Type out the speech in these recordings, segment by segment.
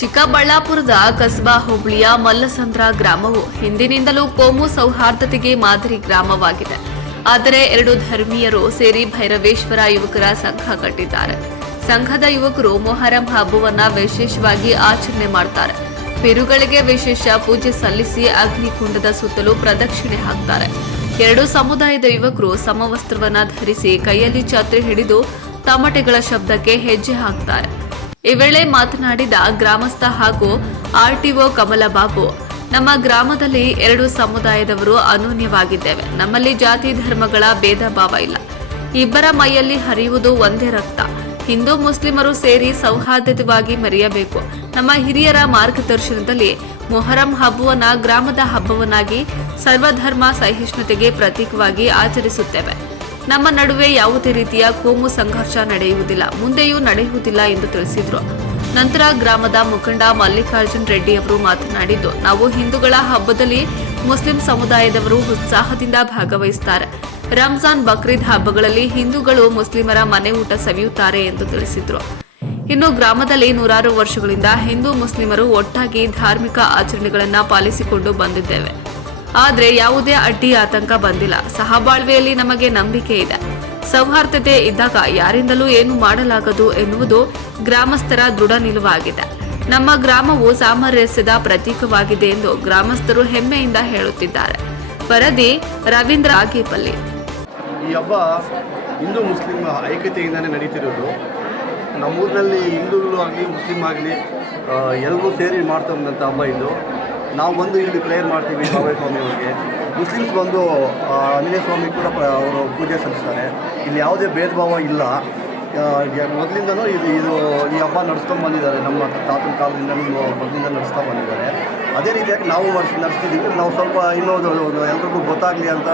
ಚಿಕ್ಕಬಳ್ಳಾಪುರದ ಕಸ್ಬಾ ಹೋಬಳಿಯ ಮಲ್ಲಸಂದ್ರ ಗ್ರಾಮವು ಹಿಂದಿನಿಂದಲೂ ಕೋಮು ಸೌಹಾರ್ದತೆಗೆ ಮಾದರಿ ಗ್ರಾಮವಾಗಿದೆ ಆದರೆ ಎರಡು ಧರ್ಮೀಯರು ಸೇರಿ ಭೈರವೇಶ್ವರ ಯುವಕರ ಸಂಘ ಕಟ್ಟಿದ್ದಾರೆ ಸಂಘದ ಯುವಕರು ಮೊಹರಂ ಹಬ್ಬವನ್ನ ವಿಶೇಷವಾಗಿ ಆಚರಣೆ ಮಾಡ್ತಾರೆ ಬಿರುಗಳಿಗೆ ವಿಶೇಷ ಪೂಜೆ ಸಲ್ಲಿಸಿ ಅಗ್ನಿಕುಂಡದ ಸುತ್ತಲೂ ಪ್ರದಕ್ಷಿಣೆ ಹಾಕ್ತಾರೆ ಎರಡು ಸಮುದಾಯದ ಯುವಕರು ಸಮವಸ್ತ್ರವನ್ನ ಧರಿಸಿ ಕೈಯಲ್ಲಿ ಛತ್ರಿ ಹಿಡಿದು ತಮಟೆಗಳ ಶಬ್ದಕ್ಕೆ ಹೆಜ್ಜೆ ಹಾಕ್ತಾರೆ ಈ ವೇಳೆ ಮಾತನಾಡಿದ ಗ್ರಾಮಸ್ಥ ಹಾಗೂ ಆರ್ಟಿಒ ಬಾಬು ನಮ್ಮ ಗ್ರಾಮದಲ್ಲಿ ಎರಡು ಸಮುದಾಯದವರು ಅನೂನ್ಯವಾಗಿದ್ದೇವೆ ನಮ್ಮಲ್ಲಿ ಜಾತಿ ಧರ್ಮಗಳ ಭೇದ ಭಾವ ಇಲ್ಲ ಇಬ್ಬರ ಮೈಯಲ್ಲಿ ಹರಿಯುವುದು ಒಂದೇ ರಕ್ತ ಹಿಂದೂ ಮುಸ್ಲಿಮರು ಸೇರಿ ಸೌಹಾರ್ದವಾಗಿ ಮರೆಯಬೇಕು ನಮ್ಮ ಹಿರಿಯರ ಮಾರ್ಗದರ್ಶನದಲ್ಲಿ ಮೊಹರಂ ಹಬ್ಬವನ್ನು ಗ್ರಾಮದ ಹಬ್ಬವನ್ನಾಗಿ ಸರ್ವಧರ್ಮ ಸಹಿಷ್ಣುತೆಗೆ ಪ್ರತೀಕವಾಗಿ ಆಚರಿಸುತ್ತೇವೆ ನಮ್ಮ ನಡುವೆ ಯಾವುದೇ ರೀತಿಯ ಕೋಮು ಸಂಘರ್ಷ ನಡೆಯುವುದಿಲ್ಲ ಮುಂದೆಯೂ ನಡೆಯುವುದಿಲ್ಲ ಎಂದು ತಿಳಿಸಿದರು ನಂತರ ಗ್ರಾಮದ ಮುಖಂಡ ಮಲ್ಲಿಕಾರ್ಜುನ್ ರೆಡ್ಡಿ ಅವರು ಮಾತನಾಡಿದ್ದು ನಾವು ಹಿಂದೂಗಳ ಹಬ್ಬದಲ್ಲಿ ಮುಸ್ಲಿಂ ಸಮುದಾಯದವರು ಉತ್ಸಾಹದಿಂದ ಭಾಗವಹಿಸುತ್ತಾರೆ ರಂಜಾನ್ ಬಕ್ರೀದ್ ಹಬ್ಬಗಳಲ್ಲಿ ಹಿಂದೂಗಳು ಮುಸ್ಲಿಮರ ಮನೆ ಊಟ ಸವಿಯುತ್ತಾರೆ ಎಂದು ತಿಳಿಸಿದರು ಇನ್ನು ಗ್ರಾಮದಲ್ಲಿ ನೂರಾರು ವರ್ಷಗಳಿಂದ ಹಿಂದೂ ಮುಸ್ಲಿಮರು ಒಟ್ಟಾಗಿ ಧಾರ್ಮಿಕ ಆಚರಣೆಗಳನ್ನು ಪಾಲಿಸಿಕೊಂಡು ಬಂದಿದ್ದೇವೆ ಆದರೆ ಯಾವುದೇ ಅಡ್ಡಿ ಆತಂಕ ಬಂದಿಲ್ಲ ಸಹಬಾಳ್ವೆಯಲ್ಲಿ ನಮಗೆ ನಂಬಿಕೆ ಇದೆ ಸೌಹಾರ್ದತೆ ಇದ್ದಾಗ ಯಾರಿಂದಲೂ ಏನು ಮಾಡಲಾಗದು ಎನ್ನುವುದು ಗ್ರಾಮಸ್ಥರ ದೃಢ ನಿಲುವಾಗಿದೆ ನಮ್ಮ ಗ್ರಾಮವು ಸಾಮರಸ್ಯದ ಪ್ರತೀಕವಾಗಿದೆ ಎಂದು ಗ್ರಾಮಸ್ಥರು ಹೆಮ್ಮೆಯಿಂದ ಹೇಳುತ್ತಿದ್ದಾರೆ ವರದಿ ರವೀಂದ್ರ ಆಗೇಪಲ್ಲಿ ಈ ಹಬ್ಬ ಹಿಂದೂ ಮುಸ್ಲಿಂ ಐಕ್ಯತೆಯಿಂದಲೇ ನಡೀತಿರೋದು ನಮ್ಮೂರಿನಲ್ಲಿ ಹಿಂದೂಗಳು ಆಗಲಿ ಮುಸ್ಲಿಂ ಆಗಲಿ ಎಲ್ಲರೂ ಸೇರಿ ಮಾಡ್ತಾ ಹಬ್ಬ ಇದು ನಾವು ಬಂದು ಇಲ್ಲಿ ಪ್ರೇಯರ್ ಮಾಡ್ತೀವಿ ಕಾವೇರಿ ಸ್ವಾಮಿಯವರಿಗೆ ಮುಸ್ಲಿಮ್ಸ್ ಬಂದು ಆಂಜನೇಯ ಸ್ವಾಮಿ ಕೂಡ ಅವರು ಪೂಜೆ ಸಲ್ಲಿಸ್ತಾರೆ ಇಲ್ಲಿ ಯಾವುದೇ ಭೇದ ಭಾವ ಇಲ್ಲ ಮೊದಲಿಂದನೂ ಇದು ಇದು ಈ ಹಬ್ಬ ನಡೆಸ್ಕೊಂಡು ಬಂದಿದ್ದಾರೆ ನಮ್ಮ ತಾತನ ಕಾಲದಿಂದ ಮೊದಲಿಂದ ನಡೆಸ್ತಾ ಬಂದಿದ್ದಾರೆ ಅದೇ ರೀತಿಯಾಗಿ ನಾವು ನಡೆಸ್ತಿದ್ದೀವಿ ನಾವು ಸ್ವಲ್ಪ ಇನ್ನೊಂದು ಎಲ್ರಿಗೂ ಗೊತ್ತಾಗಲಿ ಅಂತ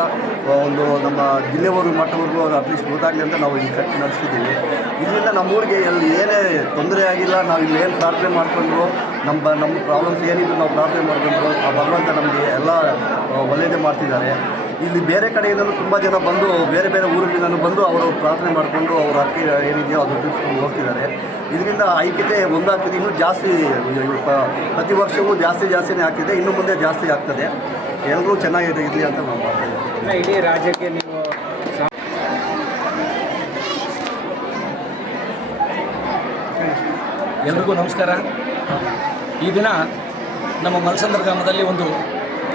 ಒಂದು ನಮ್ಮ ಜಿಲ್ಲೆವರೆಗೂ ಮಟ್ಟವರೆಗೂ ಅಟ್ಲೀಸ್ಟ್ ಗೊತ್ತಾಗಲಿ ಅಂತ ನಾವು ಈ ಕಟ್ಟಿ ನಡೆಸ್ತಿದ್ದೀವಿ ಇದರಿಂದ ಊರಿಗೆ ಎಲ್ಲಿ ಏನೇ ತೊಂದರೆ ಆಗಿಲ್ಲ ನಾವು ಇಲ್ಲಿ ಏನು ಪ್ರಾರ್ಥನೆ ಮಾಡಿಕೊಂಡ್ರು ನಮ್ಮ ನಮ್ಮ ಪ್ರಾಬ್ಲಮ್ಸ್ ಏನಿದ್ರು ನಾವು ಪ್ರಾರ್ಥನೆ ಮಾಡಿಕೊಂಡು ಆ ಭಗವಂತ ನಮಗೆ ಎಲ್ಲ ಒಳ್ಳೆಯದೇ ಮಾಡ್ತಿದ್ದಾರೆ ಇಲ್ಲಿ ಬೇರೆ ಕಡೆಯಿಂದಲೂ ತುಂಬ ಜನ ಬಂದು ಬೇರೆ ಬೇರೆ ಊರುಗಳಿಂದ ಬಂದು ಅವರು ಪ್ರಾರ್ಥನೆ ಮಾಡಿಕೊಂಡು ಅವರು ಹಕ್ಕಿ ಏನಿದೆಯೋ ಅದು ತಿಳಿಸ್ಕೊಂಡು ಹೋಗ್ತಿದ್ದಾರೆ ಇದರಿಂದ ಐಕ್ಯತೆ ಒಂದಾಗ್ತದೆ ಇನ್ನೂ ಜಾಸ್ತಿ ಪ್ರತಿ ವರ್ಷವೂ ಜಾಸ್ತಿ ಜಾಸ್ತಿನೇ ಆಗ್ತಿದೆ ಇನ್ನು ಮುಂದೆ ಜಾಸ್ತಿ ಆಗ್ತದೆ ಎಲ್ಲರೂ ಚೆನ್ನಾಗಿದೆ ಇರಲಿ ಅಂತ ನಾವು ಮಾಡ್ತೀವಿ ಇಡೀ ರಾಜ್ಯಕ್ಕೆ ನೀವು ಎಲ್ರಿಗೂ ನಮಸ್ಕಾರ ಈ ದಿನ ನಮ್ಮ ಮಲಸಂದ್ರ ಗ್ರಾಮದಲ್ಲಿ ಒಂದು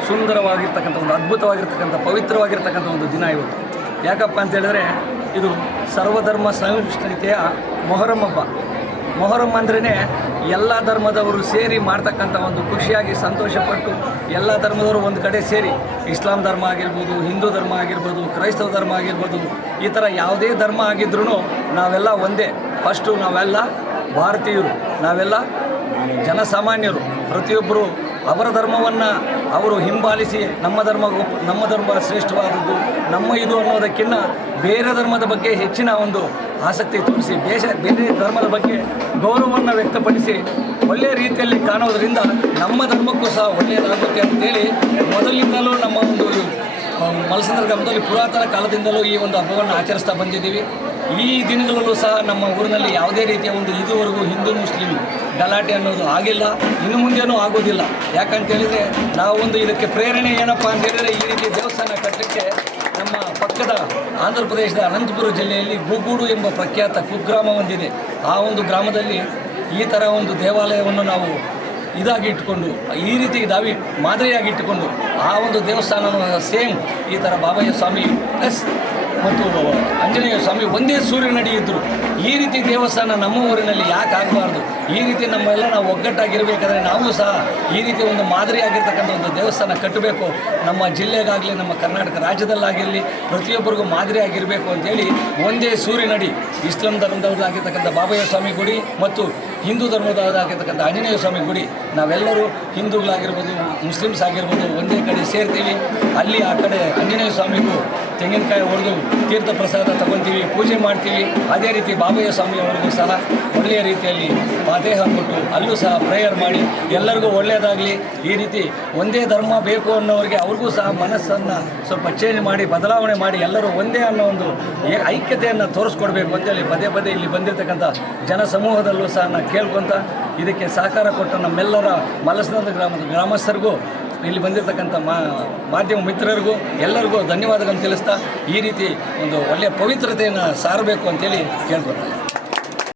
ಸುಂದರವಾಗಿರ್ತಕ್ಕಂಥ ಒಂದು ಅದ್ಭುತವಾಗಿರ್ತಕ್ಕಂಥ ಪವಿತ್ರವಾಗಿರ್ತಕ್ಕಂಥ ಒಂದು ದಿನ ಇವತ್ತು ಯಾಕಪ್ಪ ಅಂತ ಹೇಳಿದ್ರೆ ಇದು ಸರ್ವಧರ್ಮ ಸಹಿಷ್ಣುತೆಯ ಮೊಹರಂ ಹಬ್ಬ ಮೊಹರಂ ಅಂದ್ರೇ ಎಲ್ಲ ಧರ್ಮದವರು ಸೇರಿ ಮಾಡ್ತಕ್ಕಂಥ ಒಂದು ಖುಷಿಯಾಗಿ ಸಂತೋಷಪಟ್ಟು ಎಲ್ಲ ಧರ್ಮದವರು ಒಂದು ಕಡೆ ಸೇರಿ ಇಸ್ಲಾಂ ಧರ್ಮ ಆಗಿರ್ಬೋದು ಹಿಂದೂ ಧರ್ಮ ಆಗಿರ್ಬೋದು ಕ್ರೈಸ್ತವ ಧರ್ಮ ಆಗಿರ್ಬೋದು ಈ ಥರ ಯಾವುದೇ ಧರ್ಮ ಆಗಿದ್ರೂ ನಾವೆಲ್ಲ ಒಂದೇ ಫಸ್ಟು ನಾವೆಲ್ಲ ಭಾರತೀಯರು ನಾವೆಲ್ಲ ಜನಸಾಮಾನ್ಯರು ಪ್ರತಿಯೊಬ್ಬರು ಅವರ ಧರ್ಮವನ್ನು ಅವರು ಹಿಂಬಾಲಿಸಿ ನಮ್ಮ ಧರ್ಮ ನಮ್ಮ ಧರ್ಮ ಶ್ರೇಷ್ಠವಾದದ್ದು ನಮ್ಮ ಇದು ಅನ್ನೋದಕ್ಕಿಂತ ಬೇರೆ ಧರ್ಮದ ಬಗ್ಗೆ ಹೆಚ್ಚಿನ ಒಂದು ಆಸಕ್ತಿ ತೋರಿಸಿ ಬೇಷ ಬೇರೆ ಧರ್ಮದ ಬಗ್ಗೆ ಗೌರವವನ್ನು ವ್ಯಕ್ತಪಡಿಸಿ ಒಳ್ಳೆಯ ರೀತಿಯಲ್ಲಿ ಕಾಣೋದರಿಂದ ನಮ್ಮ ಧರ್ಮಕ್ಕೂ ಸಹ ಒಳ್ಳೆಯದಾಗುತ್ತೆ ಅಂತೇಳಿ ಮೊದಲಿಂದಲೂ ನಮ್ಮ ಒಂದು ಮಲಸಂದ್ರ ಗ್ರಾಮದಲ್ಲಿ ಪುರಾತನ ಕಾಲದಿಂದಲೂ ಈ ಒಂದು ಹಬ್ಬವನ್ನು ಆಚರಿಸ್ತಾ ಬಂದಿದ್ದೀವಿ ಈ ದಿನಗಳಲ್ಲೂ ಸಹ ನಮ್ಮ ಊರಿನಲ್ಲಿ ಯಾವುದೇ ರೀತಿಯ ಒಂದು ಇದುವರೆಗೂ ಹಿಂದೂ ಮುಸ್ಲಿಮ್ ಗಲಾಟೆ ಅನ್ನೋದು ಆಗಿಲ್ಲ ಇನ್ನು ಮುಂದೇನೂ ಆಗೋದಿಲ್ಲ ಯಾಕಂತೇಳಿದರೆ ನಾವೊಂದು ಇದಕ್ಕೆ ಪ್ರೇರಣೆ ಏನಪ್ಪ ಅಂತ ಹೇಳಿದರೆ ಈ ರೀತಿ ದೇವಸ್ಥಾನ ಕಟ್ಟಲಿಕ್ಕೆ ನಮ್ಮ ಪಕ್ಕದ ಆಂಧ್ರ ಪ್ರದೇಶದ ಅನಂತಪುರ ಜಿಲ್ಲೆಯಲ್ಲಿ ಗೂಗೂಡು ಎಂಬ ಪ್ರಖ್ಯಾತ ಕುಗ್ರಾಮ ಹೊಂದಿದೆ ಆ ಒಂದು ಗ್ರಾಮದಲ್ಲಿ ಈ ಥರ ಒಂದು ದೇವಾಲಯವನ್ನು ನಾವು ಇದಾಗಿ ಇಟ್ಟುಕೊಂಡು ಈ ರೀತಿ ದಾವಿ ಮಾದರಿಯಾಗಿ ಆ ಒಂದು ದೇವಸ್ಥಾನ ಸೇಮ್ ಈ ಥರ ಬಾಬಯ್ಯ ಸ್ವಾಮಿ ಪ್ಲಸ್ ಮತ್ತು ಆಂಜನೇಯ ಸ್ವಾಮಿ ಒಂದೇ ಸೂರ್ಯ ಇದ್ದರು ಈ ರೀತಿ ದೇವಸ್ಥಾನ ನಮ್ಮ ಊರಿನಲ್ಲಿ ಯಾಕೆ ಆಗಬಾರ್ದು ಈ ರೀತಿ ನಮ್ಮೆಲ್ಲ ನಾವು ಒಗ್ಗಟ್ಟಾಗಿರಬೇಕಾದ್ರೆ ನಾವು ಸಹ ಈ ರೀತಿ ಒಂದು ಮಾದರಿಯಾಗಿರ್ತಕ್ಕಂಥ ಒಂದು ದೇವಸ್ಥಾನ ಕಟ್ಟಬೇಕು ನಮ್ಮ ಜಿಲ್ಲೆಗಾಗಲಿ ನಮ್ಮ ಕರ್ನಾಟಕ ರಾಜ್ಯದಲ್ಲಾಗಿರಲಿ ಪ್ರತಿಯೊಬ್ಬರಿಗೂ ಮಾದರಿಯಾಗಿರಬೇಕು ಅಂತೇಳಿ ಒಂದೇ ಸೂರ್ಯನಡಿ ಇಸ್ಲಾಂ ಧರ್ಮದವ್ರದ್ದಾಗಿರ್ತಕ್ಕಂಥ ಬಾಬಯ್ಯ ಸ್ವಾಮಿ ಗುಡಿ ಮತ್ತು ಹಿಂದೂ ಧರ್ಮದವರಾಗಿರ್ತಕ್ಕಂಥ ಆಂಜನೇಯ ಸ್ವಾಮಿ ಗುಡಿ ನಾವೆಲ್ಲರೂ ಹಿಂದೂಗಳಾಗಿರ್ಬೋದು ಮುಸ್ಲಿಮ್ಸ್ ಆಗಿರ್ಬೋದು ಒಂದೇ ಕಡೆ ಸೇರ್ತೀವಿ ಅಲ್ಲಿ ಆ ಕಡೆ ಆಂಜನೇಯ ಸ್ವಾಮಿಗೂ ತೆಂಗಿನಕಾಯಿ ಹೊಡೆದು ತೀರ್ಥ ಪ್ರಸಾದ ತಗೊತೀವಿ ಪೂಜೆ ಮಾಡ್ತೀವಿ ಅದೇ ರೀತಿ ಬಾಬಯ್ಯ ಅವ್ರಿಗೂ ಸಹ ಒಳ್ಳೆಯ ರೀತಿಯಲ್ಲಿ ಪಾದೇಹ ಕೊಟ್ಟು ಅಲ್ಲೂ ಸಹ ಪ್ರೇಯರ್ ಮಾಡಿ ಎಲ್ಲರಿಗೂ ಒಳ್ಳೆಯದಾಗಲಿ ಈ ರೀತಿ ಒಂದೇ ಧರ್ಮ ಬೇಕು ಅನ್ನೋರಿಗೆ ಅವ್ರಿಗೂ ಸಹ ಮನಸ್ಸನ್ನು ಸ್ವಲ್ಪ ಚೇಂಜ್ ಮಾಡಿ ಬದಲಾವಣೆ ಮಾಡಿ ಎಲ್ಲರೂ ಒಂದೇ ಅನ್ನೋ ಒಂದು ಐಕ್ಯತೆಯನ್ನು ತೋರಿಸ್ಕೊಡ್ಬೇಕು ಅಂತೇಳಿ ಪದೇ ಪದೇ ಇಲ್ಲಿ ಬಂದಿರತಕ್ಕಂಥ ಜನಸಮೂಹದಲ್ಲೂ ಸಹ ನಾನು ಕೇಳ್ಕೊತ ಇದಕ್ಕೆ ಸಹಕಾರ ಕೊಟ್ಟ ನಮ್ಮೆಲ್ಲರ ಮಲಸನದ ಗ್ರಾಮದ ಗ್ರಾಮಸ್ಥರಿಗೂ ಇಲ್ಲಿ ಬಂದಿರತಕ್ಕಂಥ ಮಾಧ್ಯಮ ಮಿತ್ರರಿಗೂ ಎಲ್ಲರಿಗೂ ಧನ್ಯವಾದಗಳನ್ನು ತಿಳಿಸ್ತಾ ಈ ರೀತಿ ಒಂದು ಒಳ್ಳೆಯ ಪವಿತ್ರತೆಯನ್ನು ಸಾರಬೇಕು ಅಂತೇಳಿ ಕೇಳ್ಬೋದು